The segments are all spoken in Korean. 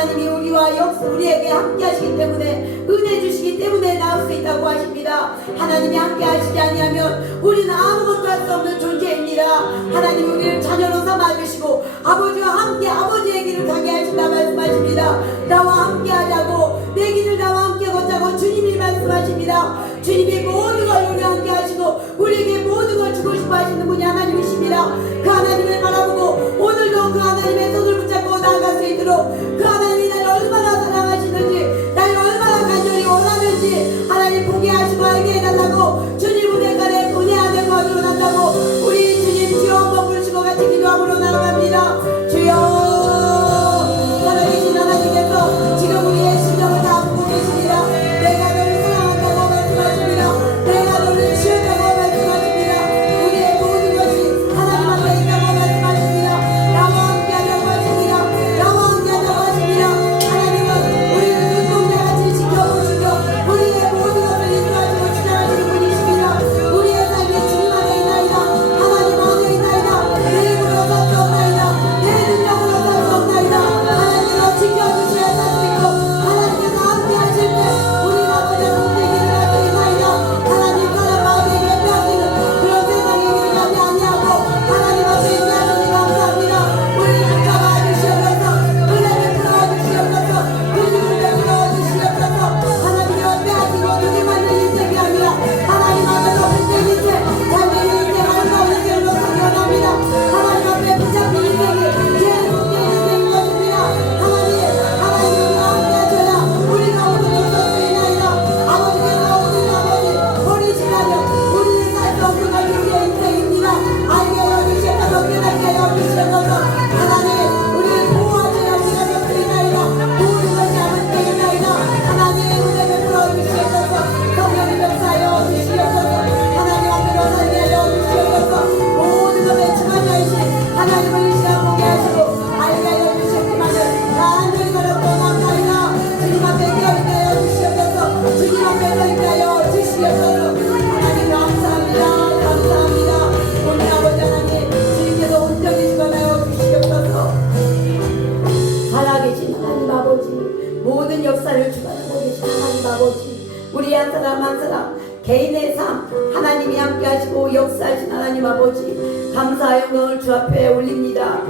하나님이 우리에게 함께 하시기 때문에, 은혜 주시기 때문에 나올 수 있다고 하십니다. 하나님이 함께 하시지 아니하면 우리는 아무것도 할 수 없는 존재입니다. 하나님이 우리를 자녀로 삼아주시고 아버지와 함께 아버지의 길을 가게 하신다 말씀하십니다. 나와 함께 하자고, 내 길을 나와 함께 걷자고 주님이 말씀하십니다. 주님이 모든 걸 우리와 함께 하시고 우리에게 모든 걸 주고 싶어 하시는 분이 하나님이십니다. 그 하나님을 바라보고 오늘도 그 하나님의 손을 붙잡고 나아갈 수 있도록, 그 하나님이 나를 얼마나 사랑하시는지, 나를 얼마나 간절히 원하는지 하나님 보게 하시고 알게 해달라고, 주님 은혜가에 은혜 안에 거하기로 한다고 우리 주님 주여 한번 부르시고 같이 기도함으로 나아갑니다. 주여, 살아계신 하나님께서 지금 우리의 심정을 다 보고 계십니다. 내가 너를 사랑한다고 말씀하십니다. 내가 너를 지었다고 말씀하십니다. 우리의 모든 것이 하나님 앞에 있다고 말씀하십니다. 나와 함께 하자고 하십니다. 나와 함께 하자고 하십니다. 하나님은 우리를 눈동자같이 지켜보시고 우리의 모든 것을 인도하시고 주장하시는 분이십니다. 우리의 삶이 주님 안에 있나이다. 하나님 안에 있나이다. 내 힘으로 살 수 없나이다. 내 능력으로 살 수 없나이다. 하나님으로 지켜주셔야 살 수 있고, 하나님께서 함께 하실 때 우리가 먼저 손대기를 할 수 있나이다. 하나님 사람 마음에게 빼앗기는 그런 세상의 길을 가지 아니하고 하나님 앞에 있게 하시니 감사합니다. 우리를 붙잡아 주시옵소서. 은혜를 풀어 주시옵소서. 주님을 베풀어 주시옵소서. 하나님을 빼앗기고 주님만 인생이 아니라 하나님 앞에서 붙는 인생, 잘된 인생, 아름다운 인생으로 살아갑니다. 하나님 앞에 붙잡힌 인생이 제일 복된 인생인 것입니다. 하나님과 함께 하셔야 우리가 오늘 있었으리나이다. 아버지께서 우리 아버지 버리시라면 우리는 살 수 없는 것이 우리의 인생입니다. 알게 하여 주시옵소서. 깨닫게 하여 주시옵소서. 하나님, 우리를 보호하시라 우리가 졌으리나이다. 모든 것이 아름다이나이다. 하나님의 은혜 베풀어 주시옵소서. 성령이 역사하여 주시옵소서. 하나님 앞으로 살게 하여 주시옵소서. 모든 것에 주관자이신 하나님을 이 시간 보게 하시고 알게 하여 주시옵기만을 간절히 바라고 나아가이다. 주님 앞에 깨어있게 하여 주시옵소서. 주님 앞에 서있게 하여 주시옵소서. 하나님 감사합니다. 감사합니다. 오늘 아버지 하나님, 주님께서 온전히 주관하여 주시옵소서. 살아계신 하나님 아버지, 모든 역사를 주관하고 계신 하나님 아버지, 우리 한 사람 한 사람 개인의 삶 하나님이 함께 하시고 역사하신 하나님 아버지, 감사의 영광을 주 앞에 올립니다.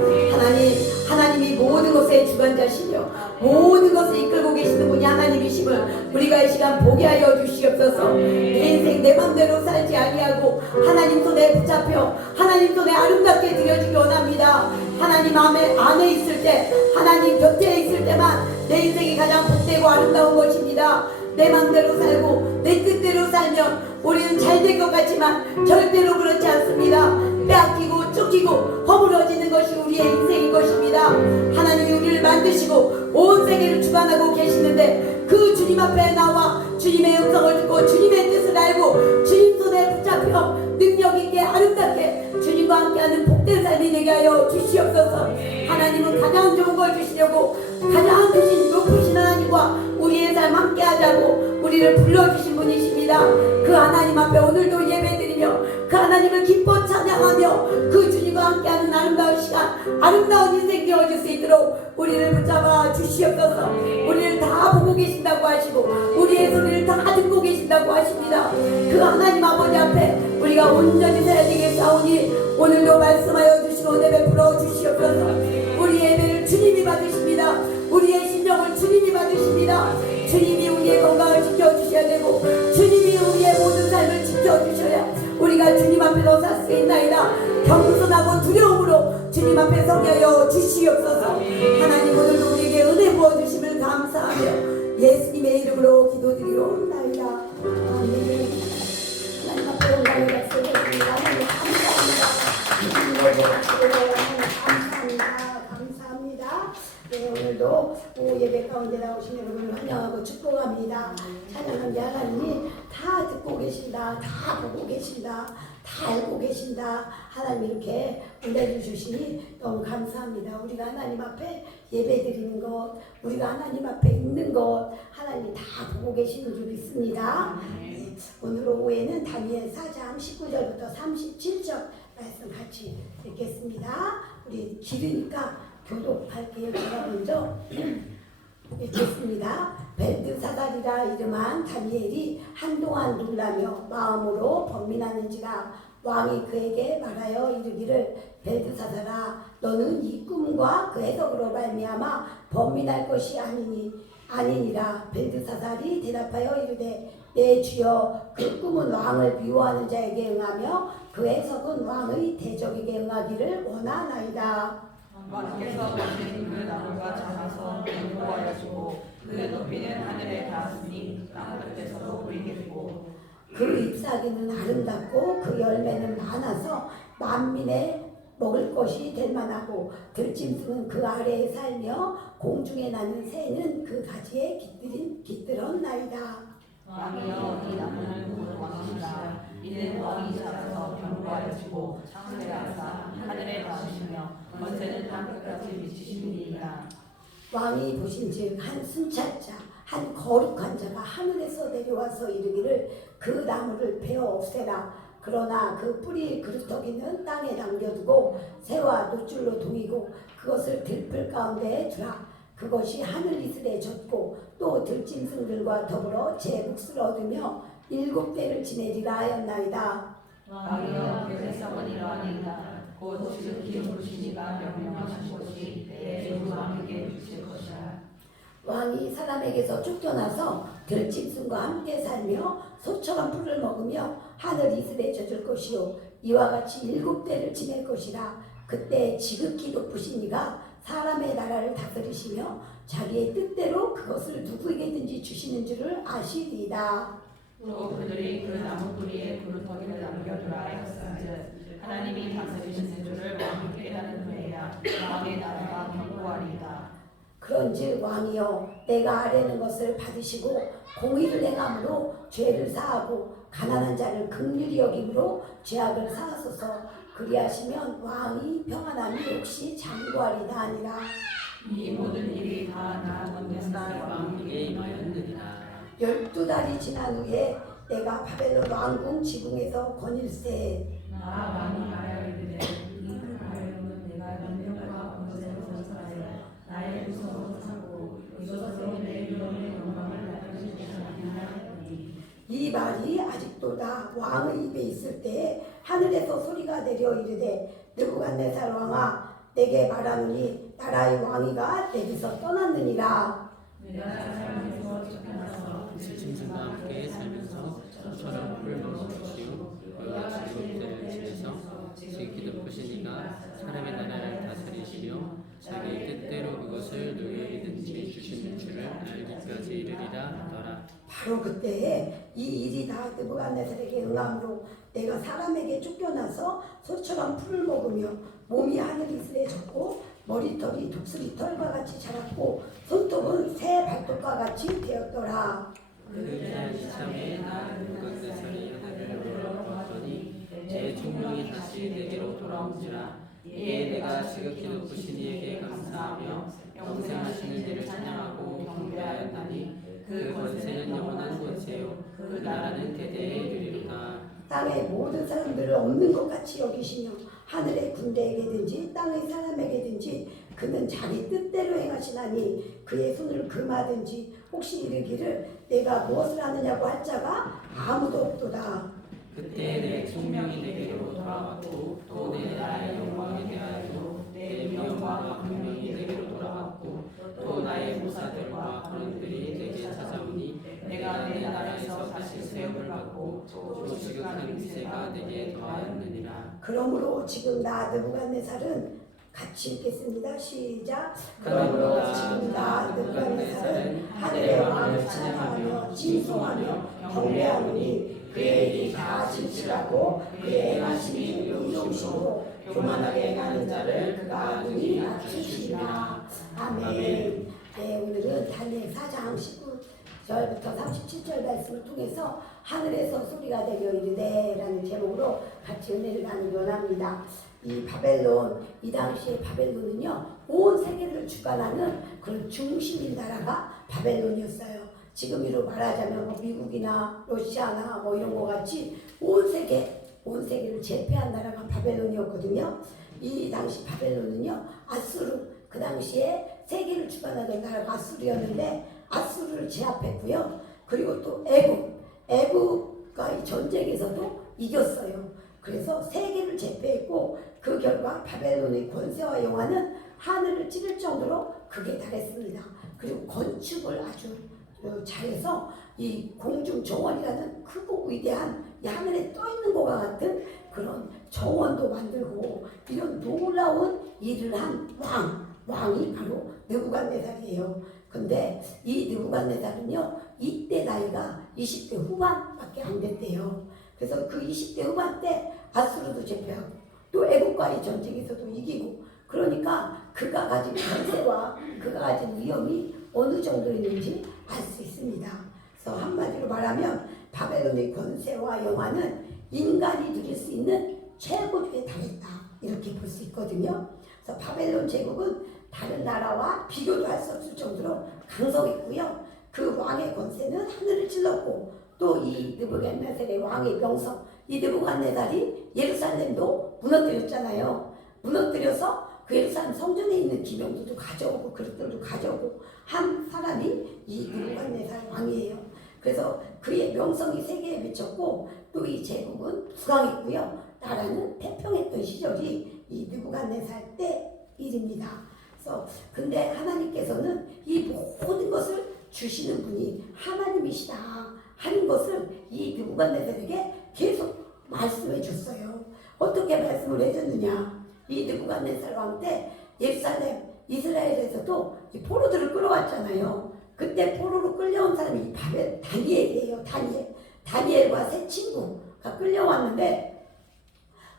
하나님이 모든 것의 주관자시며 모든 것을 이끌고 계시는 분이 하나님이심을 우리가 이 시간 보게 하여 주시옵소서. 내 인생 내 맘대로 살지 아니하고 하나님 손에 붙잡혀 하나님 손에 아름답게 드려지기 원합니다. 하나님 안에 있을 때, 하나님 곁에 있을 때만 내 인생이 가장 복되고 아름다운 것입니다. 내 맘대로 살고 내 뜻대로 살면 우리는 잘 될 것 같지만 절대로 그렇지 않습니다. 빼앗기고 쫓기고 허물어지는 것이 우리의 인생인 것입니다. 하나님이 우리를 만드시고 온 세계를 주관하고 계시는데, 그 주님 앞에 나와 주님의 음성을 듣고 주님의 뜻을 알고 주님 손에 붙잡혀 능력있게 아름답게 주님과 함께하는 복된 삶이 되게 하여 주시옵소서. 하나님은 가장 좋은 걸 주시려고 가장 높으신 하나님과 우리의 삶 함께 하자고 우리를 불러주신 분이십니다. 그 하나님 앞에 오늘도 예배드리며 그 하나님을 기뻐 찬양하며 그 주님과 함께하는 아름다운 시간, 아름다운 인생 되어줄 수 있도록 우리를 붙잡아 주시옵소서. 우리를 다 보고 계신다고 하시고 우리의 소리를 다 듣고 계신다고 하십니다. 그 하나님 아버지 앞에 우리가 온전히 살아야 되겠사오니 오늘도 말씀하여 주시고 은혜 베풀어 주시옵소서. 우리의 예배를 주님이 받으십니다. 우리의 심정을 주님이 받으십니다. 주님이 우리의 건강을 지켜주셔야 되고 주님이 우리의 모든 삶을 지켜주셔야 우리가 주님 앞에서 살 수 있나이다. 겸손하고 두려움으로 주님 앞에 서게 주시옵소서. 하나님, 오늘도 우리에게 은혜 부어주심을 감사하며 예수님의 이름으로 기도드리옵나이다. 아멘. 하나님 앞에 영광을 받습니다. 하나님 감사합니다. 네, 오늘도 예배 가운데 나오신 여러분을 환영하고 축복합니다. 찬양한 하나님이 다 듣고 계신다, 다 보고 계신다, 다 알고 계신다. 하나님 이렇게 은혜를 주시니 너무 감사합니다. 우리가 하나님 앞에 예배 드리는 것, 우리가 하나님 앞에 있는 것 하나님이 다 보고 계시는 줄 믿습니다. 네, 오늘 오후에는 다니엘 4장 19절부터 37절 말씀 같이 읽겠습니다. 우리 길으니까 교독할게요. 제가 먼저 읽겠습니다. 벨드사달이라 이름한 다니엘이 한동안 놀라며 마음으로 번민하는지라 왕이 그에게 말하여 이르기를 벨드사달아 너는 이 꿈과 그 해석으로 말미암아 번민할 것이 아니니라. 벨드사달이 대답하여 이르되 내 주여 그 꿈은 왕을 미워하는 자에게 응하며 그 해석은 왕의 대적에게 응하기를 원하나이다. 왕께서 보신 그 나무가 작아서 견고하여지고 그 높이는 하늘에 닿았으니 땅 끝에서도 보이겠고 그 잎사귀는 아름답고 그 열매는 많아서 만민의 먹을 것이 될 만하고 들짐승은 그 아래에 살며 공중에 나는 새는 그 가지에 깃들었나이다. 왕이여 이 나무는 곧 왕이시라. 이는 왕이 자라서 견고하여지고 창세에 하사 하늘에 닿으시며 권세는 땅 끝까지 미치시니이다. 왕이 보신즉 한 순찰자 한 거룩한 자가 하늘에서 내려와서 이르기를 그 나무를 베어 없애라. 그러나 그 뿌리 그루터기는 땅에 남겨두고 새와 노줄로 동이고 그것을 들풀 가운데에 두라. 그것이 하늘 이슬에 젖고 또 들짐승들과 더불어 제 몫을 얻으며 7대를 지내리라 하였나이다. 왕이여 그 해석은 이러하니이다. 곧 지극히 높으시니가 명령하신 것이 내 주 왕에게 주실 것이라. 왕이 사람에게서 쫓겨나서 들짐승과 함께 살며 소처럼 풀을 먹으며 하늘 이슬에 젖을 것이요 이와 같이 7대를 지낼 것이라. 그때 지극히 높으신 이가 사람의 나라를 다스리시며 자기의 뜻대로 그것을 누구에게든지 주시는 줄을 아시리이다. 또 그들이 그 나무 뿌리에 그루터기를 남겨두라 하였은즉 하나님이 다스리시는 줄을 왕이 깨닫는 후에야 왕의 나라가 견고하리이다. 그런즉 왕이여 내가 아뢰는 것을 받으시고 공의를 행함으로 죄를 사하고 가난한 자를 긍휼히 여김으로 죄악을 사하소서. 그리하시면 왕이 평안함이 혹시 장구하리다 하니라. 이 모든 일이 다 나아건대살 왕에게 임하였느니라. 12달이 지난 후에 내가 바벨론 왕궁 지붕에서 권일세 나 왕이 말하여 이르되 이 바벨론은 내가 명령과 권세로 선사하여 나의 무서움을 사고 이것으로 내 이름의 영광을 나타내지 않았나니. 이 말이 아직도다 왕의 입에 있을 때에 하늘에서 소리가 내려 이르되 느부갓네살 왕아 내게 말하노니 나라의 왕위가 내게서 떠났느니라. 내가 사람에서 쫓겨나서 들짐승과 함께 살면서 소처럼 풀을 먹을 것이요 그와 7대를 지내서 지극히 높으신 이가 사람의 나라를 다스리시며 자기의 뜻대로 그것을 누구에게든지 주시는 줄을 알기까지 이르리라 하더라. 바로 그때에 이 일이 다 느부갓네살에게 응함으로 내가 사람에게 쫓겨나서 소처럼 풀을 먹으며 몸이 하늘 이슬에 젖고 머리털이 독수리 털과 같이 자랐고 손톱은 새 발톱과 같이 되었더라. 그날 이참에 느부갓네살이 하늘을 보았더니 제 총명이 다시 내게로 돌아온지라. 이에 내가 지극히 높으신 이에게 감사하며 영생하시는 이를 찬양하고 경배하였나니 그 권세는 영원한 권세요 그 나라는 대대에 이르리로다. 땅의 모든 사람들을 없는 것 같이 여기시며 하늘의 군대에게든지 땅의 사람에게든지 그는 자기 뜻대로 행하시나니 그의 손을 금하든지 혹시 이르기를 내가 무엇을 하느냐고 할 자가 아무도 없도다. 그때 내 총명이 내게로 돌아왔고 또 내 나라의 영광에 대하여도 내 명령과 분명히 내게로 돌아왔고 또 나의 모사들과 관원들이 내게 찾아오니 내가 내 나라에서 다시 세움을 받고 또 지극한 위세가 내게 더하였느니라. 그러므로 지금 나 느부갓네살은 같이 읽겠습니다. 시작. 그러므로 지금 나 느부갓네살은 하늘의 왕을 찬양하며 징송하며 경배하노니 그의 일이 다 진실하고 그의 행하심이 의로우시고 교만하게 행하는 자를 그가 눈이 낮추시리라. 아멘. 네, 오늘은 다니엘 4장 19절부터 37절 말씀을 통해서 하늘에서 소리가 내려 이르되 라는 제목으로 같이 은혜를 나누기 원합니다. 이 바벨론, 이 당시에 바벨론은요 온 세계를 주관하는 그런 중심인 나라가 바벨론이었어요. 지금으로 말하자면 뭐 미국이나 러시아나 뭐 이런 거 같이 온 세계를 제패한 나라가 바벨론이었거든요. 이 당시 바벨론은요, 아수르, 그 당시에 세계를 주관하던 나라가 아수르였는데 아수르를 제압했고요. 그리고 또 애국과 이 전쟁에서도 이겼어요. 그래서 세계를 제패했고 그 결과 바벨론의 권세와 영화는 하늘을 찌를 정도로 극에 달했습니다. 그리고 건축을 아주 잘해서 이 공중 정원이라는 크고 위대한 이 하늘에 떠 있는 것과 같은 그런 정원도 만들고 이런 놀라운 일을 한 왕이 바로 느부갓네살이에요. 근데 이 느부갓네살은요, 이때 나이가 20대 후반밖에 안 됐대요. 그래서 그 20대 후반 때 아수르도 제패하고 또 애국과의 전쟁에서도 이기고, 그러니까 그가 가진 권세와 그가 가진 위험이 어느 정도 있는지 알 수 있습니다. 그래서 한마디로 말하면 바벨론의 권세와 영화는 인간이 누릴 수 있는 최고조에 달했다, 이렇게 볼 수 있거든요. 그래서 바벨론 제국은 다른 나라와 비교도 할 수 없을 정도로 강성했고요. 그 왕의 권세는 하늘을 찔렀고 또 이 느부갓네살의 왕의 명성, 이 느부갓네살이 예루살렘도 무너뜨렸잖아요. 무너뜨려서 그 예루살렘 성전에 있는 기명들도 가져오고 그릇들도 가져오고 한 사람이 이 느부갓네살 왕이에요. 그래서 그의 명성이 세계에 미쳤고 또 이 제국은 부강했고요. 나라는 태평했던 시절이 이 느부갓네살 때 일입니다. 그래서 근데 하나님께서는 이 모든 것을 주시는 분이 하나님이시다 하는 것을 이 느부갓네살에게 계속 말씀해 줬어요. 어떻게 말씀을 해줬느냐? 이 느부갓네살 왕 때 예루살렘 이스라엘에서도 이 포로들을 끌어왔잖아요. 그때 포로로 끌려온 사람이 다니엘이에요. 다니엘과 세 친구가 끌려왔는데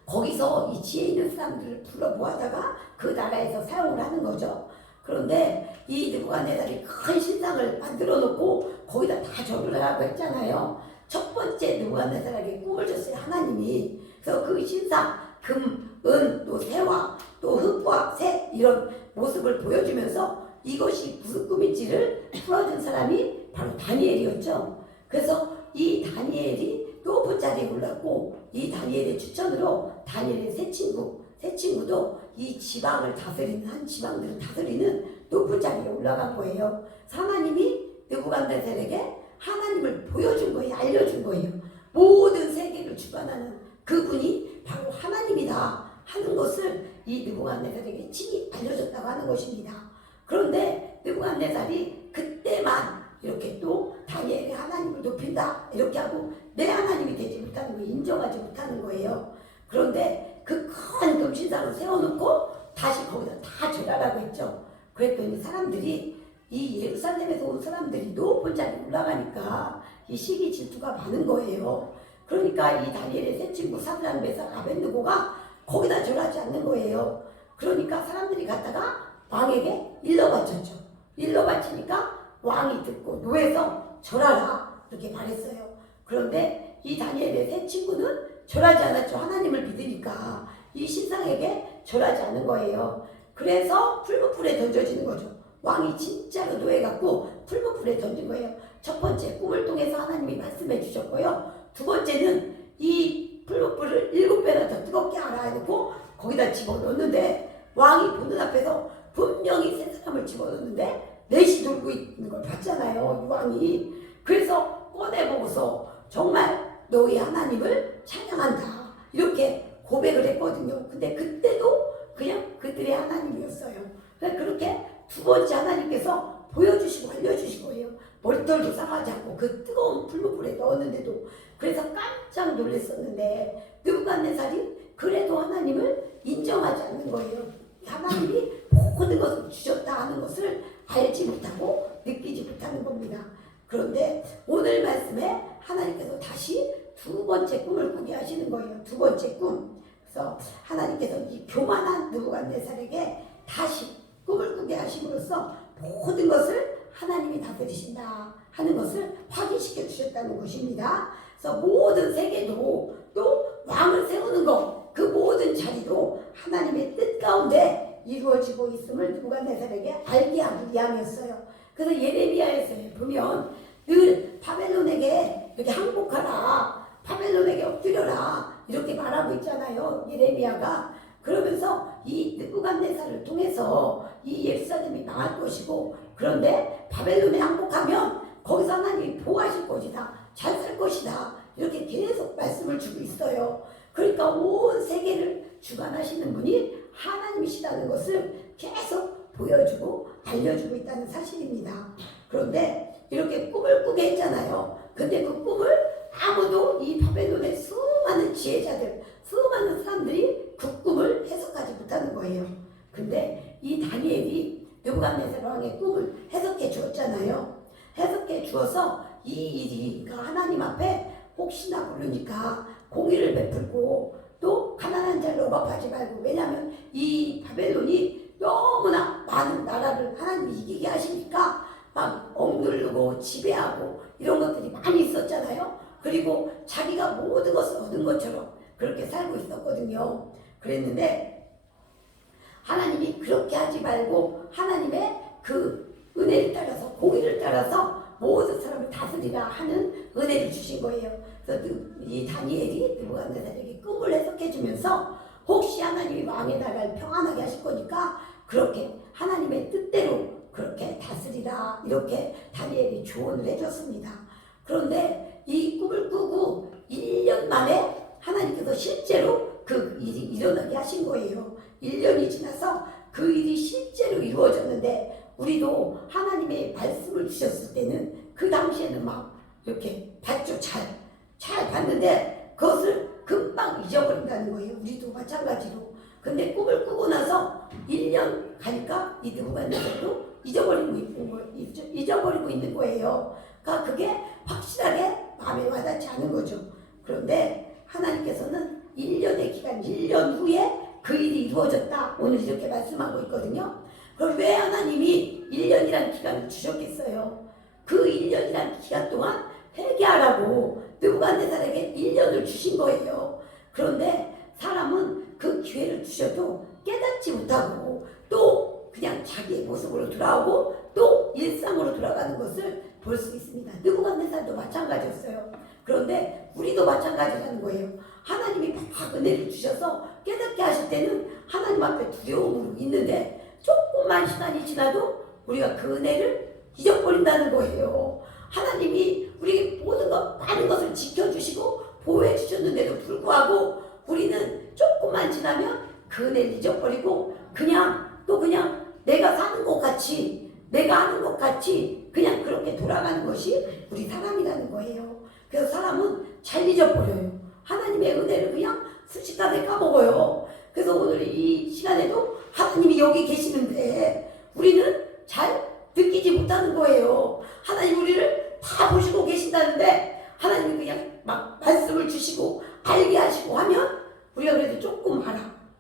거기서 이 지혜 있는 사람들을 불러 모아다가 그 나라에서 사용을 하는 거죠. 그런데 이 느부갓네살이 큰 신상을 만들어 놓고 거기다 다 절을 하라고 했잖아요. 첫 번째 느부갓네살에게 꿈을 줬어요, 하나님이. 그래서 그 신상, 금, 은, 또 새와 또 흙과 새 이런 모습을 보여주면서 이것이 무슨 꿈인지를 풀어준 사람이 바로 다니엘이었죠. 그래서 이 다니엘이 높은 자리에 올랐고 이 다니엘의 추천으로 다니엘의 세 친구도 이 지방을 다스리는 한 지방들을 다스리는 높은 자리에 올라간 거예요. 하나님이 느부갓네살에게 하나님을 보여준 거예요. 알려준 거예요. 모든 세계를 주관하는 그분이 바로 하나님이다 하는 것을 이 느부갓네살에게 친히 알려줬다고 하는 것입니다. 그런데 느부갓네살이 그때만 이렇게 또 다니엘이 하나님을 높인다 이렇게 하고 내 하나님이 되지 못하는 걸 인정하지 못하는 거예요. 그런데 그 큰 금신상을 세워놓고 다시 거기다 다 절하라고 했죠. 그랬더니 사람들이 이 예루살렘에서 온 사람들이 높은 자리에 올라가니까 이 시기 질투가 많은 거예요. 그러니까 이 다니엘의 세 친구 사드락 메삭 아벳느고가 거기다 절하지 않는 거예요. 그러니까 사람들이 갔다가 왕에게 일러 바쳤죠. 일러 바치니까 왕이 듣고 노에서 절하라 이렇게 말했어요. 그런데 이 다니엘의 세 친구는 절하지 않았죠. 하나님을 믿으니까 이 신상에게 절하지 않은 거예요. 그래서 풀무불에 던져지는 거죠. 왕이 진짜로 노예갖고 풀무불에 던진 거예요. 첫 번째 꿈을 통해서 하나님이 말씀해 주셨고요. 두 번째는 이 풀무불을 7배나 더 뜨겁게 하라 해놓고 거기다 집어넣는데 왕이 보는 앞에서 분명히 세 사람을 집어넣는데 넷이 돌고 있는 걸 봤잖아요. 이 왕이. 그래서 꺼내보고서 정말 너희 하나님을 찬양한다 이렇게 고백을 했거든요. 근데 그때도 그냥 그들의 하나님이었어요. 그렇게 두 번째 하나님께서 보여주시고 알려주신 거예요. 머리털도 상하지 않고 그 뜨거운 풀무불에 넣었는데도. 그래서 깜짝 놀랐었는데 느부갓네살이 그래도 하나님을 인정하지 않는 거예요. 하나님이 모든 것을 주셨다 하는 것을 알지 못하고 느끼지 못하는 겁니다. 그런데 오늘 말씀에 하나님께서 다시 두 번째 꿈을 꾸게 하시는 거예요. 두 번째 꿈. 그래서 하나님께서 이 교만한 느부갓네살에게 다시 꿈을 꾸게 하심으로써 모든 것을 하나님이 다스리신다 하는 것을 확인시켜 주셨다는 것입니다. 그래서 모든 세계도 또 왕을 세우는 것, 그 모든 자리도 하나님의 뜻 가운데 이루어지고 있음을 느부갓네살에게 알게 하기 위함이었어요. 그래서 예레미야에서 보면 늘 바벨론에게 이렇게 항복하라, 바벨론에게 엎드려라 이렇게 말하고 있잖아요. 예레미야가. 그러면서 이 느부갓네살을 통해서 이 예루살렘이 망할 것이고, 그런데 바벨론에 항복하면 거기서 하나님이 보호하실 것이다, 잘 살 것이다, 이렇게 계속 말씀을 주고 있어요. 그러니까 온 세계를 주관하시는 분이 하나님이시다는 것을 계속 보여주고 알려주고 있다는 사실입니다. 그런데 이렇게 꿈을 꾸게 했잖아요. 근데 그 꿈을 아무도, 이 바벨론의 수많은 지혜자들, 수많은 사람들이 그 꿈을 해석하지 못하는 거예요. 근데 이 다니엘이 느부갓네살 왕의 꿈을 해석해 주었잖아요. 해석해 주어서 이 일이, 그러니까 하나님 앞에 혹시나 모르니까 공의를 베풀고 또 가난한 자를 억압하지 말고, 왜냐하면 이 바벨론이 너무나 많은 나라를 하나님이 이기게 하시니까 막 억누르고 지배하고 이런 것들이 많이 있었잖아요. 그리고 자기가 모든 것을 얻은 것처럼 그렇게 살고 있었거든요. 그랬는데 하나님이 그렇게 하지 말고 하나님의 그 은혜를 따라서, 공의를 따라서 모든 사람을 다스리라 하는 은혜를 주신 거예요. 그래서 이 다니엘이 느부갓네살에게 꿈을 해석해 주면서 혹시 하나님이 왕의 나라를 평안하게 하실 거니까 그렇게 하나님의 뜻대로 그렇게 다스리라, 이렇게 다니엘이 조언을 해줬습니다. 그런데 이 꿈을 꾸고 1년 만에 하나님께서 실제로 그 일이 일어나게 하신 거예요. 1년이 지나서 그 일이 실제로 이루어졌는데, 우리도 하나님의 말씀을 주셨을 때는 그 당시에는 막 이렇게 봤죠. 잘 봤는데 그것을 금방 잊어버린다는 거예요. 우리도 마찬가지로. 근데 꿈을 꾸고 나서 1년 가니까 이 느부갓네살도 잊어버리고 있는 거예요. 그러니까 그게 확실하게 마음에 와닿지 않은 거죠. 그런데 하나님께서는 1년의 기간, 1년 후에 그 일이 이루어졌다, 오늘 이렇게 말씀하고 있거든요. 그럼 왜 하나님이 1년이라는 기간을 주셨겠어요? 그 1년이라는 기간 동안 회개하라고 느부갓네살에게 1년을 주신 거예요. 그런데 사람은 그 기회를 주셔도 깨닫지 못하고 또 그냥 자기의 모습으로 돌아오고 또 일상으로 돌아가는 것을 볼 수 있습니다. 느부갓네살도 마찬가지였어요. 그런데 우리도 마찬가지라는 거예요. 하나님이 막 은혜를 주셔서 깨닫게 하실 때는 하나님 앞에 두려움으로 있는데, 조금만 시간이 지나도 우리가 그 은혜를 잊어버린다는 거예요. 하나님이 우리에게 모든 것, 많은 것을 지켜주시고 보호해 주셨는데도 불구하고 우리는 조금만 지나면 그 은혜를 잊어버리고 그냥 내가 사는 것 같이, 내가 하는 것 같이 그냥 그렇게 돌아가는 것이 우리 사람이라는 거예요. 그래서 사람은 잘 잊어버려요. 하나님의 은혜를 그냥 순식간에 까먹어요. 그래서 오늘 이 시간에도 하나님이 여기 계시는데 우리는 잘 느끼지 못하는 거예요. 하나님 우리를 다 보시고 계신다는데 하나님이 그냥 막 말씀을 주시고 알게 하시고 하면 우리가 그래도 조금 알아.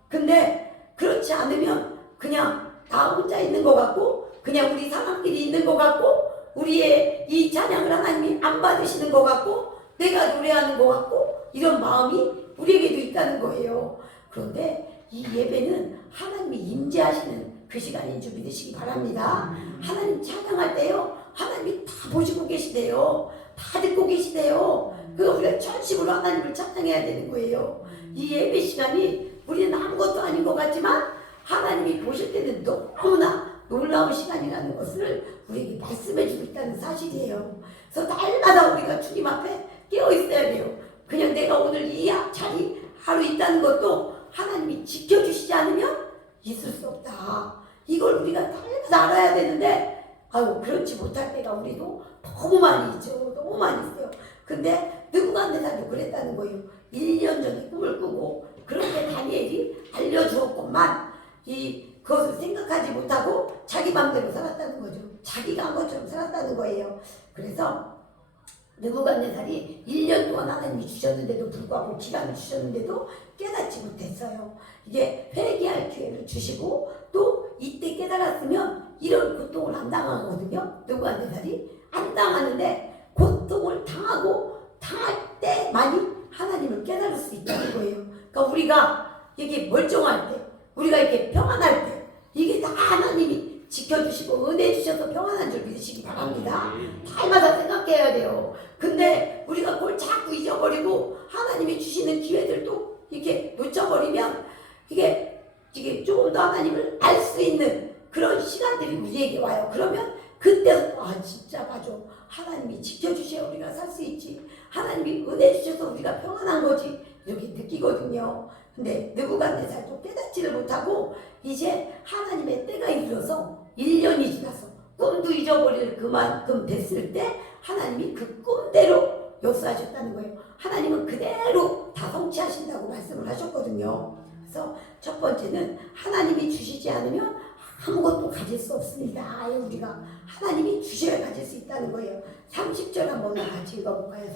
근데 그렇지 않으면 그냥 나 혼자 있는 것 같고, 그냥 우리 사람끼리 있는 것 같고, 우리의 이 찬양을 하나님이 안 받으시는 것 같고, 내가 노래하는 것 같고, 이런 마음이 우리에게도 있다는 거예요. 그런데 이 예배는 하나님이 임재하시는 그 시간인 줄 믿으시기 바랍니다. 하나님 찬양할 때요, 하나님이 다 보시고 계시대요. 다 듣고 계시대요. 그러니까 우리가 전심으로 하나님을 찬양해야 되는 거예요. 이 예배 시간이 우리는 아무것도 아닌 것 같지만 하나님이 보실 때는 너무나 놀라운 시간이라는 것을 우리에게 말씀해 주고 있다는 사실이에요. 그래서 날마다 우리가 주님 앞에 깨어 있어야 돼요. 그냥 내가 오늘 이 자리 하루 있다는 것도 하나님이 지켜주시지 않으면 있을 수 없다. 이걸 우리가 날마다 알아야 되는데, 그렇지 못할 때가 우리도 너무 많이 있죠. 너무 많이 있어요. 근데 느부갓네살도 그랬다는 거예요. 1년 전에 꿈을 꾸고 그렇게 다니엘이 알려주었건만 그것을 생각하지 못하고 자기 맘대로 살았다는 거죠. 자기가 한 것처럼 살았다는 거예요. 그래서 느부갓네살이 1년 동안 하나님이 주셨는데도 불구하고, 기간을 주셨는데도 깨닫지 못했어요. 이게 회개할 기회를 주시고 또 이때 깨달았으면 이런 고통을 안 당하거든요. 느부갓네살이 안 당하는데 고통을 당할 때만이 하나님을 깨달을 수 있다는 거예요. 그러니까 우리가 이게 멀쩡할 때, 우리가 이렇게 평안할 때, 이게 다 하나님이 지켜주시고 은혜 주셔서 평안한 줄 믿으시기 바랍니다. 날마다 생각해야 돼요. 근데 우리가 그걸 자꾸 잊어버리고 하나님이 주시는 기회들도 이렇게 놓쳐버리면 이게 이게 조금 더 하나님을 알 수 있는 그런 시간들이 우리에게 와요. 그러면 그때 진짜 맞아. 하나님이 지켜주셔야 우리가 살 수 있지. 하나님이 은혜 주셔서 우리가 평안한 거지. 이렇게 느끼거든요. 근데 느부갓네살도 깨닫지를 못하고 이제 하나님의 때가 이르러서 1년이 지나서 꿈도 잊어버릴 그만큼 됐을 때 하나님이 그 꿈대로 역사하셨다는 거예요. 하나님은 그대로 다 성취하신다고 말씀을 하셨거든요. 그래서 첫 번째는 하나님이 주시지 않으면 아무것도 가질 수 없습니다. 우리가 하나님이 주셔야 가질 수 있다는 거예요. 30절 한번 같이 읽어볼까요?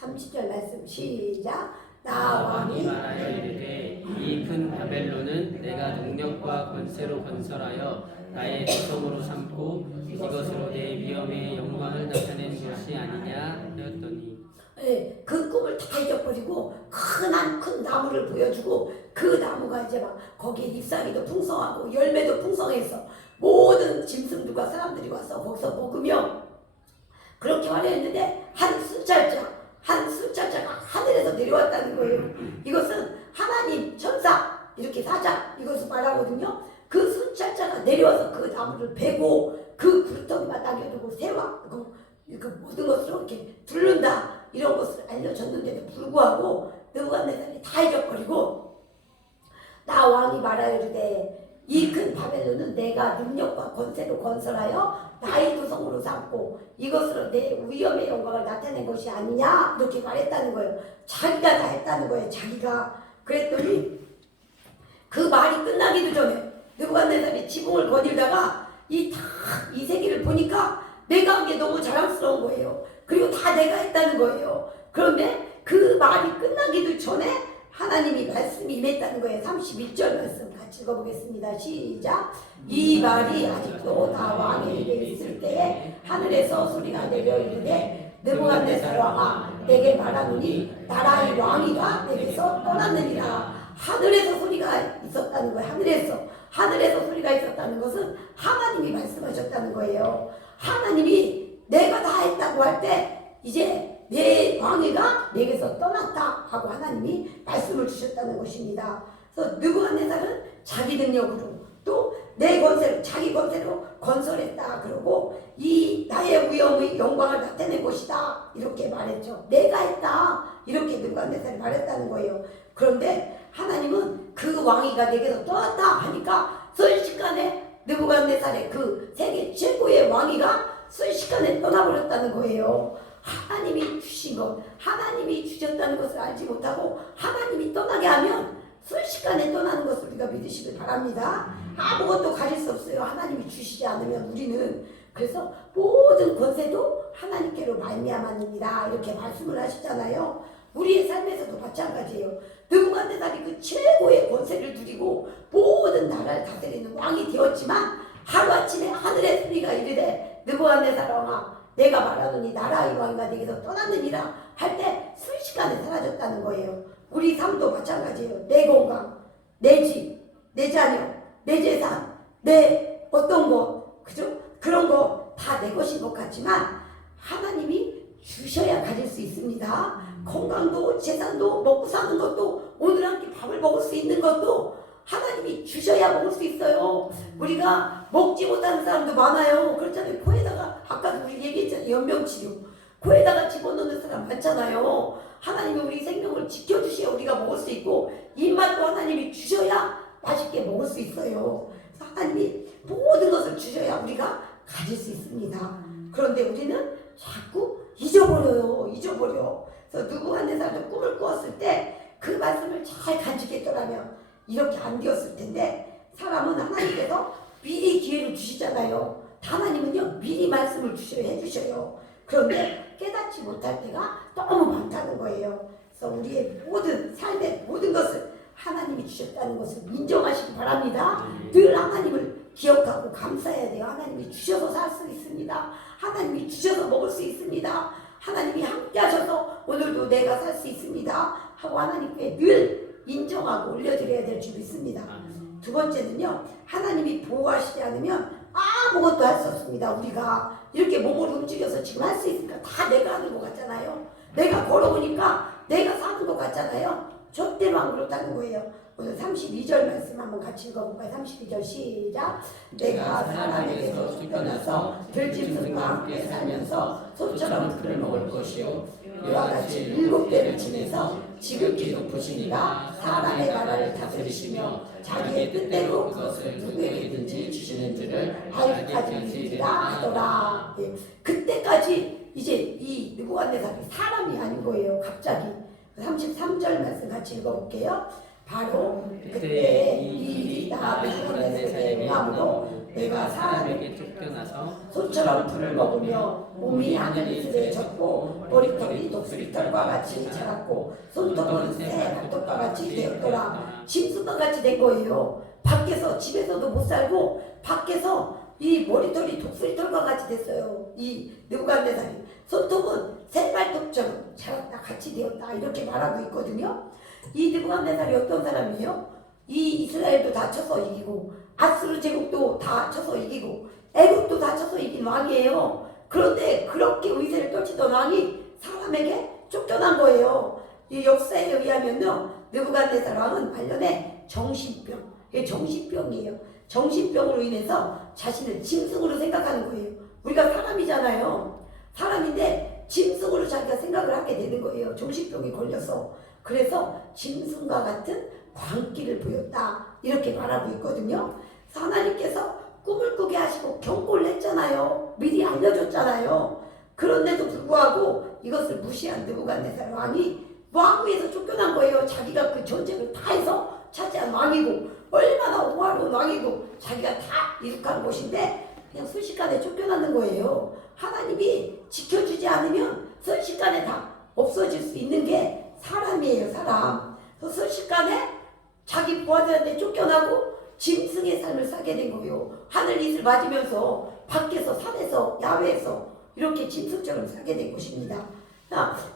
30절 말씀 시작. 나 왕이 말하여 이르되 이 큰 바벨론은 내가 능력과 권세로 건설하여 나의 지성으로 삼고 이것으로 내 위엄의 영광을 나타낸 것이 아니냐 하였더니 네, 그 꿈을 다 잊어버리고 큰 나무를 보여주고 그 나무가 이제 막 거기에 잎사귀도 풍성하고 열매도 풍성해서 모든 짐승들과 사람들이 와서 거기서 먹으며 그렇게 말했는데 한 순찰자가 하늘에서 내려왔다는 거예요. 이것은 하나님, 천사, 이렇게 사자 이것을 말하거든요. 그 순찰자가 내려와서 그 나무를 베고 그 구르텅이만 남겨두고 새와 그 모든 것을 이렇게 두른다 이런 것을 알려줬는데도 불구하고 느부갓네살이 다 잊어버리고 나 왕이 말하여 이르되 이 큰 바벨론은 내가 능력과 권세로 건설하여 나의 도성으로 삼고 이것으로 내 위엄의 영광을 나타낸 것이 아니냐 이렇게 말했다는 거예요. 자기가 다 했다는 거예요. 자기가. 그랬더니 그 말이 끝나기도 전에 느부갓네살이 지붕을 거닐다가 이 세계를 보니까 내가 한 게 너무 자랑스러운 거예요. 그리고 다 내가 했다는 거예요. 그런데 그 말이 끝나기도 전에 하나님이 말씀이 임했다는 거예요. 31절 말씀 같이 읽어보겠습니다. 시작. 이 말이 아직도 나 왕에게 있을 때에 하늘에서 소리가 내려 이르되 느부갓네살 왕아 내게 말하노니 나라의 왕이가 내게서 떠났느니라. 하늘에서 소리가 있었다는 거예요. 하늘에서 소리가 있었다는 것은 하나님이 말씀하셨다는 거예요. 하나님이 내가 다 했다고 할 때 이제 내 왕위가 내게서 떠났다 하고 하나님이 말씀을 주셨다는 것입니다. 그래서 느부갓네살은 자기 능력으로 또 내 권세로 자기 권세로 건설했다 그러고 이 나의 위엄의 영광을 나타낸 것이다 이렇게 말했죠. 내가 했다 이렇게 느부갓네살이 말했다는 거예요. 그런데 하나님은 그 왕위가 내게서 떠났다 하니까 순식간에 느부갓네살의 그 세계 최고의 왕위가 순식간에 떠나버렸다는 거예요. 하나님이 주신 것, 하나님이 주셨다는 것을 알지 못하고 하나님이 떠나게 하면 순식간에 떠나는 것을 우리가 믿으시길 바랍니다. 아무것도 가질 수 없어요. 하나님이 주시지 않으면 우리는. 그래서 모든 권세도 하나님께로 말미암았느니라 이렇게 말씀을 하시잖아요. 우리의 삶에서도 마찬가지예요. 느부갓네살이 그 최고의 권세를 누리고 모든 나라를 다스리는 왕이 되었지만 하루아침에 하늘의 소리가 이르되 느부갓네살 왕아 내가 말하노니 나라의 왕이가 내게서 떠났느니라 할 때 순식간에 사라졌다는 거예요. 우리 삶도 마찬가지예요. 내 건강, 내 집, 내 자녀, 내 재산, 내 어떤 것, 그죠? 그런 거 다 내 것인 것 같지만 하나님이 주셔야 가질 수 있습니다. 건강도 재산도 먹고 사는 것도 오늘 한 끼 밥을 먹을 수 있는 것도 하나님이 주셔야 먹을 수 있어요. 우리가 먹지 못하는 사람도 많아요. 그렇잖아요. 코에다가 아까도 우리 얘기했잖아요. 연명치료 코에다가 집어넣는 사람 많잖아요. 하나님이 우리 생명을 지켜주셔야 우리가 먹을 수 있고 입맛도 하나님이 주셔야 맛있게 먹을 수 있어요. 하나님이 모든 것을 주셔야 우리가 가질 수 있습니다. 그런데 우리는 자꾸 잊어버려요. 그래서 느부갓네살도 꿈을 꾸었을 때 그 말씀을 잘 간직했더라면 이렇게 안 되었을 텐데 사람은 하나님께서 미리 기회를 주시잖아요. 하나님은요 미리 말씀을 해주셔요. 그런데 깨닫지 못할 때가 너무 많다는 거예요. 그래서 우리의 모든 삶의 모든 것을 하나님이 주셨다는 것을 인정하시기 바랍니다. 늘 하나님을 기억하고 감사해야 돼요. 하나님이 주셔서 살 수 있습니다. 하나님이 주셔서 먹을 수 있습니다. 하나님이 함께 하셔서 오늘도 내가 살 수 있습니다 하고 하나님께 늘 인정하고 올려드려야 될 줄 믿습니다. 두 번째는요, 하나님이 보호하시지 않으면 아무것도 할 수 없습니다. 우리가 이렇게 몸을 움직여서 지금 할 수 있으니까 다 내가 하는 것 같잖아요. 내가 걸어보니까 내가 사는 것 같잖아요. 저 때만 그렇다는 거예요. 오늘 32절 말씀 한번 같이 읽어볼까요? 32절 시작. 내가 사람에게서 쫓겨나서 들짐승과 함께 살면서 소처럼 풀을 먹을 것이요 이와 같이 7배를 지내서 지극히 높으시니가 사람의 나라를 다스리시며 자기의 뜻대로 그것을 누구에게든지 주시는 줄을 알까지이라 하더라. 예. 그때까지 이제 이 느부갓네살이 사람이 아닌 거예요. 갑자기 33절 말씀 같이 읽어볼게요. 바로 그때 이 일이 다 느부갓네살에게 응함으로 내가 사람에게 쫓겨나서 소처럼 풀을 먹으며 몸이 하늘이슬에 젖고 머리털이 독수리털과 같이 자랐고 손톱은 새 발톱과 같이 되었더라. 짐승과 같이 된 거예요. 밖에서 집에서도 못 살고 밖에서 이 머리털이 독수리털과 같이 됐어요. 이 느부갓네살이 손톱은 새 발톱처럼 자랐다 같이 되었다 이렇게 말하고 있거든요. 이 느부갓네살이 어떤 사람이에요? 이 이스라엘도 다 쳐서 이기고 아스르 제국도 다 쳐서 이기고 애국도 다 쳐서 이긴 왕이에요. 그런데 그렇게 위세를 떨치던 왕이 사람에게 쫓겨난 거예요. 이 역사에 의하면요, 느부갓네살 왕은 말년에 정신병, 이게 정신병이에요. 정신병으로 인해서 자신을 짐승으로 생각하는 거예요. 우리가 사람이잖아요. 사람인데 짐승으로 자기가 생각을 하게 되는 거예요. 정신병이 걸려서. 그래서 짐승과 같은 광기를 보였다 이렇게 말하고 있거든요. 하나님께서 꿈을 꾸게 하시고 경고를 했잖아요. 미리 알려줬잖아요. 그런데도 불구하고 이것을 무시한 느부갓네살 왕이 왕위에서 쫓겨난 거예요. 자기가 그 전쟁을 다 해서 차지한 왕이고 얼마나 오화로운 왕이고 자기가 다 이룩한 곳인데 그냥 순식간에 쫓겨나는 거예요. 하나님이 지켜주지 않으면 순식간에 다 없어질 수 있는 게 사람이에요. 사람. 순식간에 자기 부하들한테 쫓겨나고 짐승의 삶을 살게 된 거예요. 하늘 이슬 맞으면서 밖에서 산에서 야외에서 이렇게 짐승처럼 살게 된 것입니다.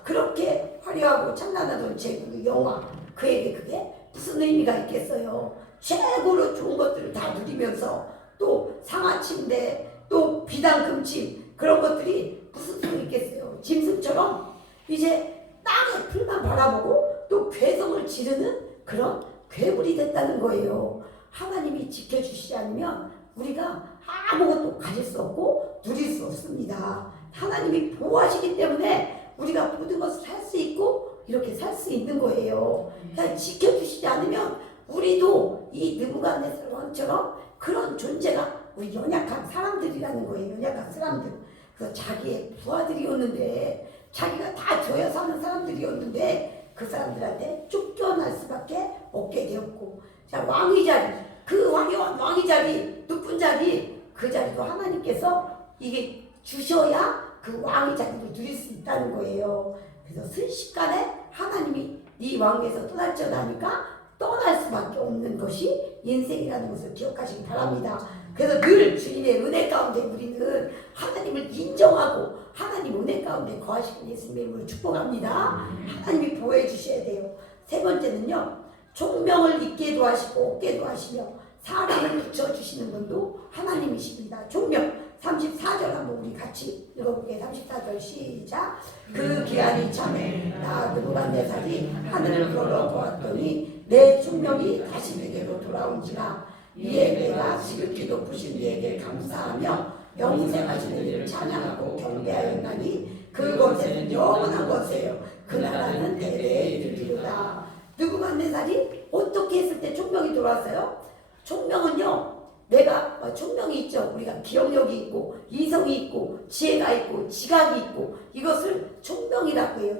그렇게 화려하고 찬란하던 제국의 영화, 그에게 그게 무슨 의미가 있겠어요. 최고로 좋은 것들을 다 누리면서 또 상하침대 또 비단금침 그런 것들이 무슨 소용이 있겠어요. 짐승처럼 이제 땅의 풀만 바라보고 또 괴성을 지르는 그런 괴물이 됐다는 거예요. 하나님이 지켜주시지 않으면 우리가 아무것도 가질 수 없고 누릴 수 없습니다. 하나님이 보호하시기 때문에 우리가 모든 것을 할 수 있고 이렇게 살 수 있는 거예요. 그러니까 지켜주시지 않으면 우리도 이 느부갓네살 왕처럼 그런 존재가 우리 연약한 사람들이라는 거예요. 연약한 사람들. 그래서 자기의 부하들이었는데 자기가 다 줘야 사는 사람들이었는데 그 사람들한테 쫓겨날 수밖에 없게 되었고, 자, 왕위 자리, 그 화려한 왕위 자리, 높은 자리, 그 자리도 하나님께서 이게 주셔야 그 왕위 자리를 누릴 수 있다는 거예요. 그래서 순식간에 하나님이 네 왕위에서 떠날지어다니까 떠날 수밖에 없는 것이 인생이라는 것을 기억하시기 바랍니다. 그래서 늘 주님의 은혜 가운데 우리는 하나님을 인정하고 하나님 은혜 가운데 거하시는 예수님의 이름으로 축복합니다. 하나님이 보호해 주셔야 돼요. 세 번째는요, 총명을 잊게도 하시고 얻게도 하시며 사람을 붙여주시는 분도 하나님이십니다. 총명 34절 한번 우리 같이 읽어볼게요. 34절 시작. 그 기한이 참에 나 느부갓네살이 하늘을 우러러 보았더니 내 총명이 다시 내게로 돌아온지라. 이에 내가 지극히 높으신 이에게 감사하며 영생하시는 이를 찬양하고 경배하였나니 그곳에는 영원한 것이에요. 그 나라는 대대에 이르리로다. 느부갓네살이 어떻게 했을 때 총명이 돌아왔어요? 총명은요, 내가 총명이 있죠. 우리가 기억력이 있고 이성이 있고 지혜가 있고 지각이 있고 이것을 총명이라고 해요.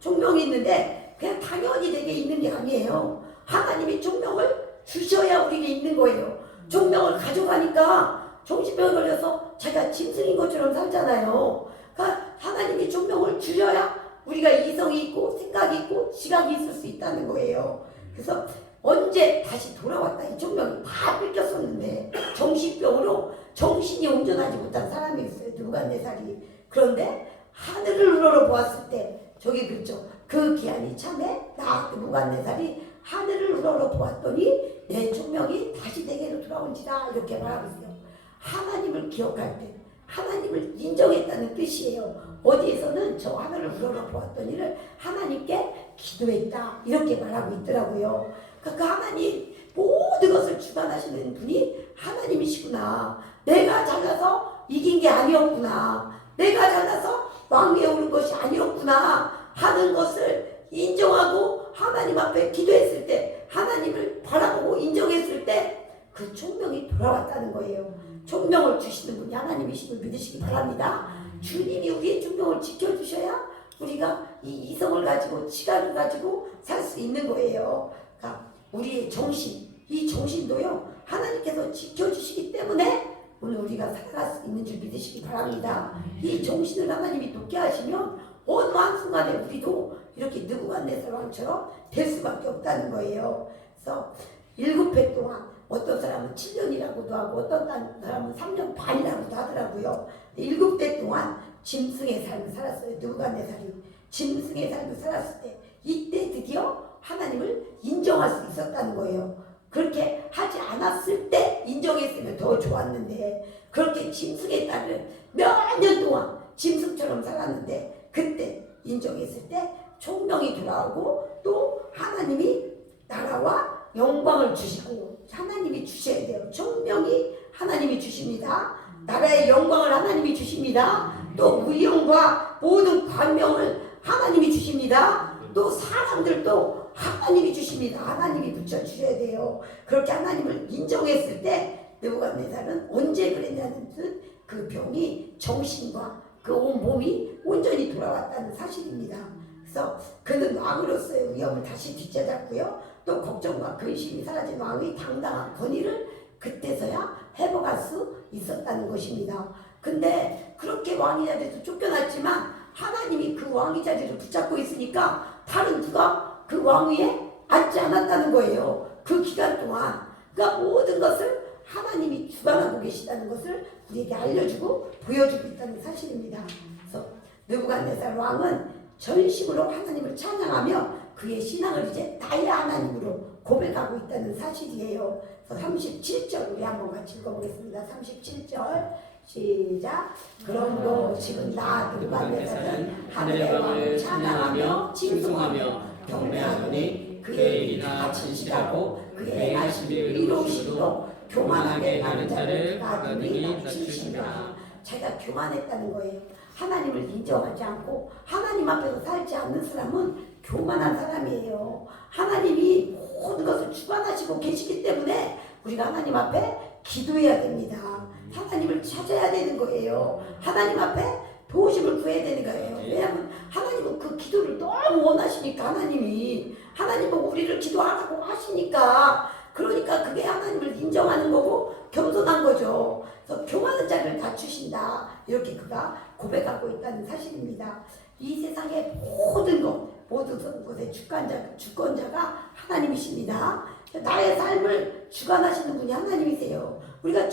총명이 있는데 그냥 당연히 내게 있는 게 아니에요. 하나님이 총명을 주셔야 우리에게 있는 거예요. 총명을 가져가니까 정신병에 걸려서 자기가 짐승인 것처럼 살잖아요. 그러니까 하나님이 총명을 주셔야 우리가 이성이 있고 생각이 있고 지각이 있을 수 있다는 거예요. 그래서 언제 다시 돌아왔다. 이 총명이 다 뺏겼었는데 정신병으로 정신이 온전하지 못한 사람이었어요. 느부갓네살이. 그런데 하늘을 우러러 보았을 때 저기 그렇죠. 그 기한이 참에 나 느부갓네살이 하늘을 우러러 보았더니 내 총명이 다시 내게로 돌아온지라 이렇게 말하고 있어요. 하나님을 기억할 때 하나님을 인정했다는 뜻이에요. 어디에서는 저 하늘을 우러러 보았더니를 하나님께 기도했다 이렇게 말하고 있더라고요. 그 하나님 모든 것을 주관하시는 분이 하나님이시구나. 내가 잘나서 이긴 게 아니었구나. 내가 잘나서 왕위에 오른 것이 아니었구나 하는 것을 인정하고 하나님 앞에 기도했을 때, 하나님을 바라보고 인정했을 때 그 총명이 돌아왔다는 거예요. 총명을 주시는 분이 하나님이심을 믿으시기 바랍니다. 주님이 우리의 총명을 지켜주셔야 우리가 이 이성을 가지고 지각을 가지고 살 수 있는 거예요. 그러니까 우리의 정신, 이 정신도요 하나님께서 지켜주시기 때문에 오늘 우리가 살아갈 수 있는 줄 믿으시기 바랍니다. 이 정신을 하나님이 높게 하시면 어느 한순간에 우리도 이렇게 느부갓네살 왕처럼 될 수밖에 없다는 거예요. 그래서 7회 동안 어떤 사람은 7년이라고도 하고 어떤 사람은 3년 반이라고도 하더라고요. 7대 동안 짐승의 삶을 살았어요. 느부갓네살이 짐승의 삶을 살았을 때 이때 드디어 하나님을 인정할 수 있었다는 거예요. 그렇게 하지 않았을 때 인정했으면 더 좋았는데, 그렇게 짐승의 딸을 몇 년 동안 짐승처럼 살았는데 그때 인정했을 때 총명이 돌아오고 또 하나님이 나라와 영광을 주시고, 하나님이 주셔야 돼요. 총명이 하나님이 주십니다. 나라의 영광을 하나님이 주십니다. 또 위엄과 모든 관명을 하나님이 주십니다. 또 사람들도 하나님이 주십니다. 하나님이 붙여주셔야 돼요. 그렇게 하나님을 인정했을 때 느부갓네살은 언제 그랬냐는 듯 그 병이 정신과 그 온 몸이 온전히 돌아왔다는 사실입니다. 그래서 그는 왕으로서의 위엄을 다시 되찾았고요. 또 걱정과 근심이 사라진 왕의 당당한 권위를 그때서야 회복할 수 있었다는 것입니다. 근데 그렇게 왕의 자리에서 쫓겨났지만 하나님이 그 왕의 자리를 붙잡고 있으니까 다른 누가 그 왕위에 앉지 않았다는 거예요. 그 기간 동안. 그러니까 모든 것을 하나님이 주관하고 계시다는 것을 우리에게 알려주고 보여주고 있다는 사실입니다. 그래서 느부갓네살 왕은 전심으로 하나님을 찬양하며 그의 신앙을 이제 나의 하나님으로 고백하고 있다는 사실이에요. 그래서 37절 우리 한번 같이 읽어보겠습니다. 37절 시작. 그러므로 지금 나 느부갓네살은 하늘의 왕을 찬양하며 칭송하며 경배하노니 그의 일이나 진실하고 그의 말씀이 의로우시므로 교만하게 하는 자를 그가 능히 낮추시니라. 자기가 교만했다는 거예요. 하나님을 인정하지 않고 하나님 앞에서 살지 않는 사람은 교만한 사람이에요. 하나님이 모든 것을 주관하시고 계시기 때문에 우리가 하나님 앞에 기도해야 됩니다. 하나님을 찾아야 되는 거예요. 하나님 앞에 도우심을 구해야 되는 거예요. 왜냐하면 하나님은 그 기도를 너무 원하시니까, 하나님은 우리를 기도하라고 하시니까, 그러니까 그게 하나님을 인정하는 거고 겸손한 거죠. 그래서 교만한 자를 낮추신다, 이렇게 그가 고백하고 있다는 사실입니다. 이 세상의 모든 것의 주권자가 하나님이십니다. 나의 삶을 주관하시는 분이 하나님이세요. 우리가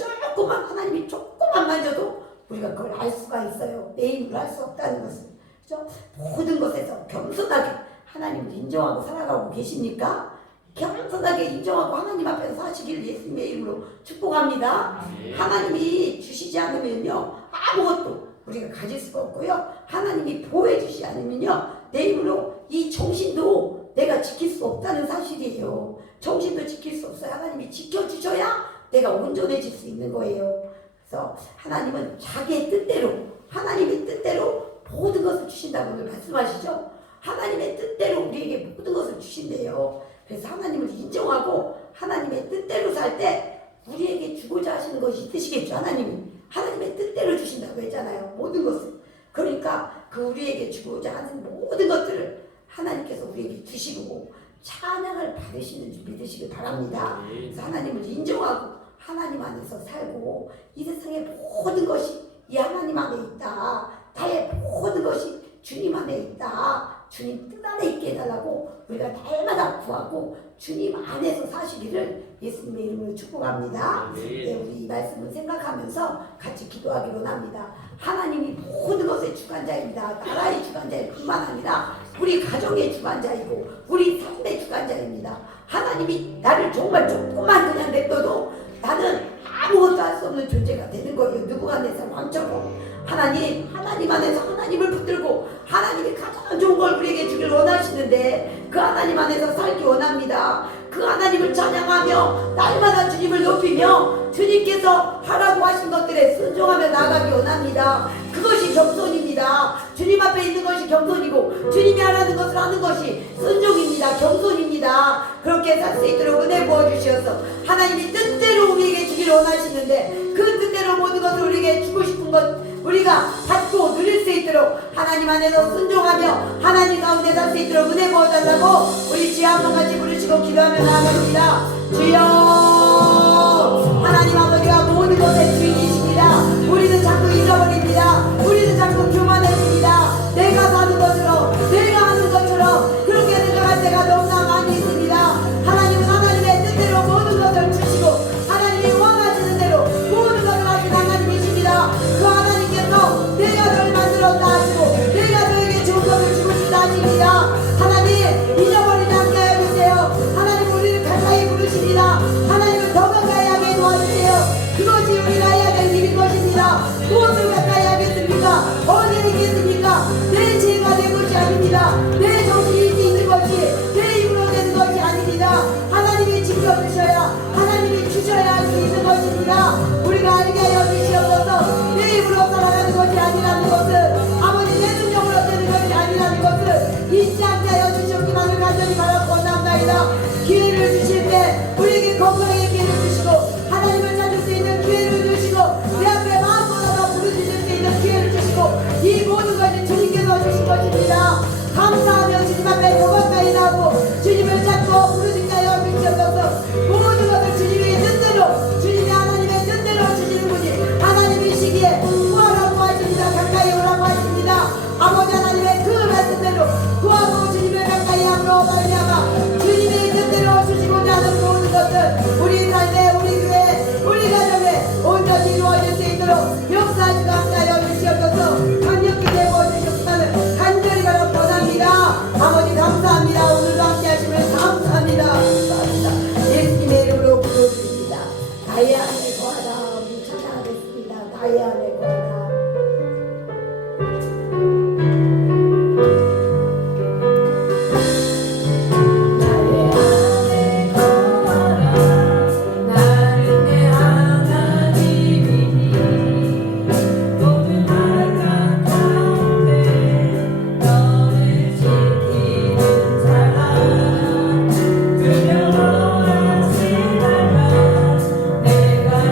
하나님이 조금만 만져도 우리가 그걸 알 수가 있어요. 내 힘으로 할 수 없다는 것을. 그렇죠? 모든 것에서 겸손하게 하나님을 인정하고 살아가고 계십니까? 겸손하게 인정하고 하나님 앞에서 사시기를 예수님의 이름으로 축복합니다. 하나님이 주시지 않으면요 아무것도 우리가 가질 수가 없고요. 하나님이 보호해 주시지 않으면요 내 힘으로 이 정신도 내가 지킬 수 없다는 사실이에요. 정신도 지킬 수 없어요. 하나님이 지켜주셔야 내가 온전해질 수 있는 거예요. 그래서 하나님은 자기의 뜻대로, 하나님의 뜻대로 모든 것을 주신다고 오늘 말씀하시죠. 하나님의 뜻대로 우리에게 모든 것을 주신대요. 그래서 하나님을 인정하고 하나님의 뜻대로 살 때 우리에게 주고자 하시는 것이 있으시겠죠. 하나님의 뜻대로 주신다고 했잖아요. 모든 것을. 그러니까 그 우리에게 주고자 하는 모든 것들을 하나님께서 우리에게 주시고 찬양을 받으시는 줄 믿으시길 바랍니다. 그래서 하나님을 인정하고 하나님 안에서 살고, 이 세상의 모든 것이 이 하나님 안에 있다. 나의 모든 것이 주님 안에 있다. 주님 뜻 안에 있게 해달라고 우리가 날마다 구하고 주님 안에서 사시기를 예수님의 이름으로 축복합니다. 네, 우리 이 말씀을 생각하면서 같이 기도하기 원합니다. 하나님이 모든 것의 주관자입니다. 나라의 주관자일 뿐만 아니라 우리 가정의 주관자이고 우리 삶의 주관자입니다. 하나님이 나를 정말 조금만 그냥 냅둬도 나는 아무것도 할 수 없는 존재가 되는 거예요. 느부갓네살 왕처럼. 하나님 안에서 하나님을 붙들고 하나님이 가장 좋은 걸 우리에게 주길 원하시는데 그 하나님 안에서 살기 원합니다. 그 하나님을 찬양하며 날마다 주님을 높이며 주님께서 하라고 하신 것들에 순종하며 나아가기 원합니다. 그것이 겸손입니다. 주님 앞에 있는 것이 겸손이고 주님이 하라는 것을 하는 것이 순종입니다. 겸손입니다. 그렇게 살 수 있도록 은혜 부어주시어서 하나님이 뜻대로 우리에게 주기를 원하시는데 그 뜻대로 모든 것을 우리에게 주고 싶은 것 우리가 받고 누릴 수 있도록 하나님 안에서 순종하며 하나님 가운데 살 수 있도록 은혜 부어달라고 우리 주여 한번 같이 부르시고 기도하며 나아갑니다. 주여 하나님 아버지가 모든 것의 주인이십니다. 우리는 자꾸 잊어버립니다. 우리는 자꾸 교만해집니다. 내가 사는 것으로 내가 하는 것처럼 그렇게 생각할 때가 너무나 많이 있습니다. 하나님은 하나님의 뜻대로 모든 것을 주시고 하나님이 원하시는 대로 모든 것을 하신 하나님이십니다. 그 하나님께서 내가 너를 만들었다 하시고 내가 너에게 좋은 것을 주고 싶다 하십니다. 하나님 잊어버리지 않게 해주세요. 하나님 우리를 가까이 부르십니다. 하나님을 더 가까이 하게 도와주세요. 그것이 우리가 해야 될 일인 것입니다. 무엇을 가까이 하겠습니까? 어디에 있겠습니까? 내 죄가 된 것이 아닙니다. 내 정신이 있는 것이 내 힘으로 되는 것이 아닙니다. 하나님이 지켜주셔야 하나님이 주셔야 할 수 있는 것입니다. 우리가 알게 하여 주시옵소서. 내 힘으로 살아가는 것이 아니라는 것을 아버지 내 능력으로 되는 것이 아니라는 것을 잊지 않게 하여 주시옵기만을 간절히 바라고 원합니다. 기회를 주실 때 우리에게 건강의 기회를 주시고 하나님을 찾을 수 있는 기회를 주시고 내 앞에 마음보다 더 부르짖을 수 있는 기회를 주시고 이 모든 것이 주님께서 주신 것입니다. 감사하며 주님 앞에 더 가까이 나오고 주님을 찾고 부르짖게 하여 주시옵소서. 모든 것을 주님의 뜻대로 주님이 하나님의 뜻대로 주시는 분이 하나님이시기에 구하라고 하십니다. 가까이 오라고 하십니다. 아버지 하나님의 그 말씀대로 구하고 주님을 가까이 함으로 말미암아 주님의 뜻대로 주시고자 하는 모든 것들 우리 삶에 우리 교회 우리 가정에 온전히 이루어질 수 있도록 역사하시고 함께하여 주시옵소서. 강력히 내부어주셨다는 간절히 바라 원합니다. 아버지 감사합니다. 오늘도 함께하시면 감사합니다. 감사합니다. 예수님의 이름으로 부르짖습니다. 나의 안에 거하라. 우리 찬양하겠습니다. 나의 안에 거하라. 내가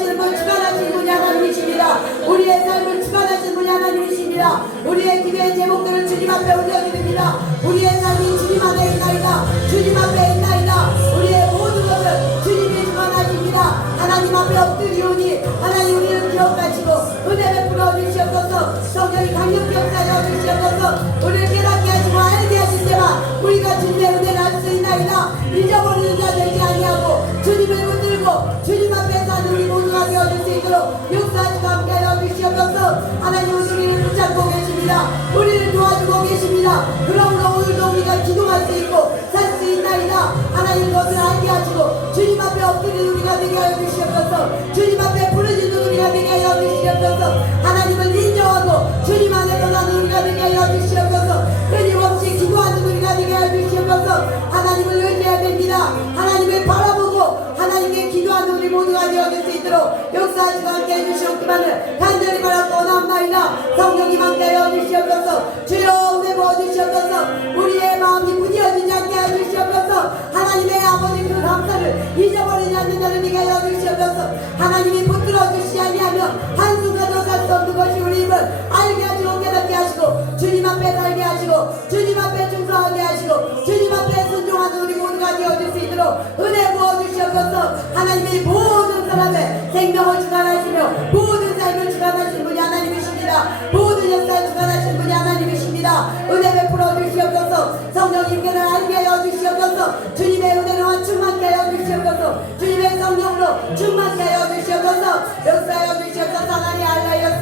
주관하시는 분, 주관하시는 분이 하나님이십니다. 우리의 삶을 주관하시는 분이 하나님이십니다. 우리의 기도의 제목들을 주님 앞에 올려드립니다. 우리의 삶이 주님 안에 있나이다. 주님 앞에 있나이다. 우리의 모든 것을 주님이 주관하십니다. 하나님 앞에 엎드리오니 하나님 우리를 기억하시고 은혜 베풀어 주시옵소서. 성령이 강력히 역사하여 주시옵소서. 우리를 깨닫게 하시고 알게 하실 때만 우리가 주님의 은혜를 알 수 있나이다. 잊어버리는 자 되지 아니하고 주님을 붙들고 주님 앞에 사는 우리 모두가 되어줄 수 있도록 역사하시고 함께하여 주시옵소서. 하나님 우리를 붙잡고 계십니다. 우리를 도와주고 계십니다. 그러므로 오늘도 우리가 기도할 수 있고 살 수 있나이다. 하나님 것을 알게 하시고 주님 앞에 엎드리는 우리가 되게 하여 주시옵소서. 주님 앞에 부르짖는 우리가 되게 하여 주시옵소서. 하나님을 인정하고 주님 안에서 나는 우리가 되게 하여 주시옵소서. 끊임없이 기도하는 우리가 되게 하여 주시옵소서. 하나님을 의지해야 됩니다. 하나님을 바라보고 하나님께 기도하는 우리 모두가 되어줄 수 있도록 역사하시고 함께 해주시옵기만을 간절히 바라고 원합나이다. 성령님 함께하여 주시옵소서. 주여 은혜 부어주시옵소서. 우리의 마음이 무뎌지지 않게 해주시옵소서. 하나님의 아버지 그 감사를 잊어버리지 않는 자를 믿게 하여 주시옵소서. 하나님이 붙들어 주시지 아니하면 한순간도 살 수 없는 것이 우리 힘을 알게 하시고 깨닫게 하시고 주님 앞에 살게 하시고 주님 앞에 충성하게 하시고 주님 앞에 순종하는 우리 모두가 되어줄 수 있도록 은혜 부어주시옵소서. 하나님이 모든 사람의 생명을 주관하시며 모든 삶을 주관하시는 분이 하나님이십니다. 모든 역사를 주관하시는 분이 하나님이십니다. 은혜 베풀어 주시옵소서. 성령님께를 알게 하여 주시옵소서. 주님의 은혜로 충만케 하여 주시옵소서. 주님의 성령으로 충만케 하여 주시옵소서. 역사하여 주시옵소서. 하나님 알라이오스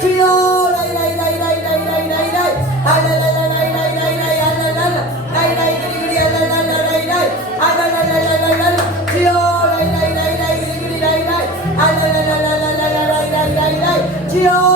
주여 라이라이라이라이라이라이라이 알라라이라이라이라이라이 알라라이라이 그리그리 알라라이라이라이 알라라이라이라이 주여 라이라이라이라이 그리그리 라이라이 알라라이라이라이라이라이 주여